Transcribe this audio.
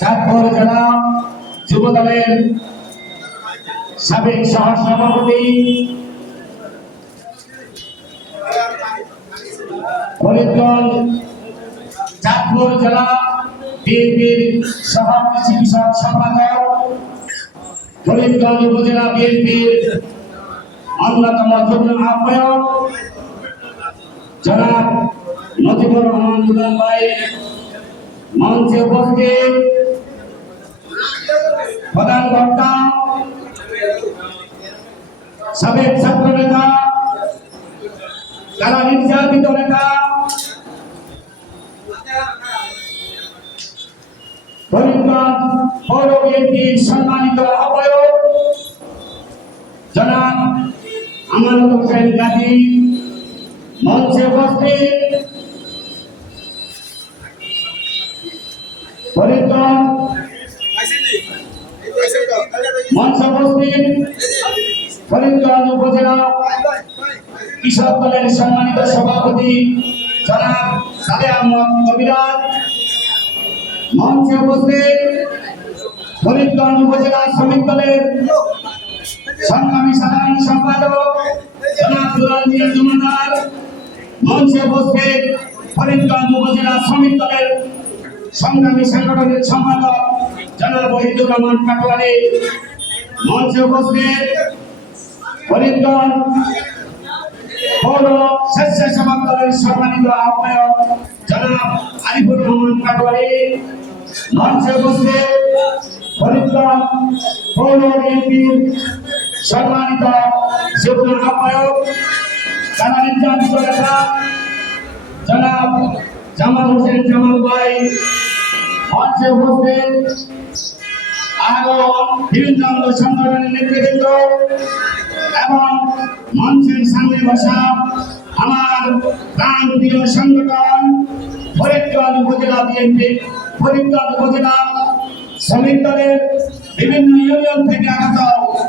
চাঁদপুর জেলা যুব দলের সাবেক সহসভাপতি ফরিদগঞ্জ চাঁদপুর জেলা বিএনপির সহ কৃষি বিষয়ক সম্পাদক, ফরিদগঞ্জ উপজেলা বিএনপির অন্যতম যুগ্ম আহ্বায়ক জনাব নজিবুর রহমান দুলাল ভাই মঞ্চে উপস্থিত, প্রধান বক্তা সাবেক ছাত্র নেতা, যারা নির্যাতিত নেতা, ফরিদগঞ্জ পৌর বিএনপির সম্মানিত আহ্বায়ক জনাব আমানত হোসেন গাজী মঞ্চে উপস্থিত, ফরিদগঞ্জ মঞ্চে উপস্থিত ফরিদগঞ্জ উপজেলা কৃষক দলের সম্মানিত সভাপতি জনাব সালে আহমদ কবিরাজ মঞ্চে উপস্থিত, ফরিদগঞ্জ উপজেলা শ্রমিক দলের সংগ্রামী সাধারণ সম্পাদক জনাব দুলাল মিয়া জমাদার মঞ্চে উপস্থিত, ফরিদগঞ্জ উপজেলা শ্রমিক দলের সংগ্রামী সাংগঠনিক সম্পাদক জনাব ওহিদুর রহমান পাটোয়ারি মঞ্চে উপস্থিত, ফরিদগঞ্জ পৌর স্বেচ্ছাসেবক দলের সম্মানিত আহ্বায়ক জনাব আরিফুর রহমান পাটোয়ারি মঞ্চে উপস্থিত, ফরিদগঞ্জ পৌর বিএনপির সম্মানিত যুগ্ম আহ্বায়ক যারা নির্যাতিত নেতা জনাব জামাল হোসেন জামাল ভাই মঞ্চে উপস্থিত, আরো বিভিন্ন সংগঠনের নেতৃবৃন্দ এবং মঞ্চের সামনে বসা আমার প্রাণপ্রিয় সংগঠন ফরিদগঞ্জ উপজেলা বিএনপি, ফরিদগঞ্জ উপজেলা শ্রমিক দলের বিভিন্ন ইউনিয়ন থেকে আগত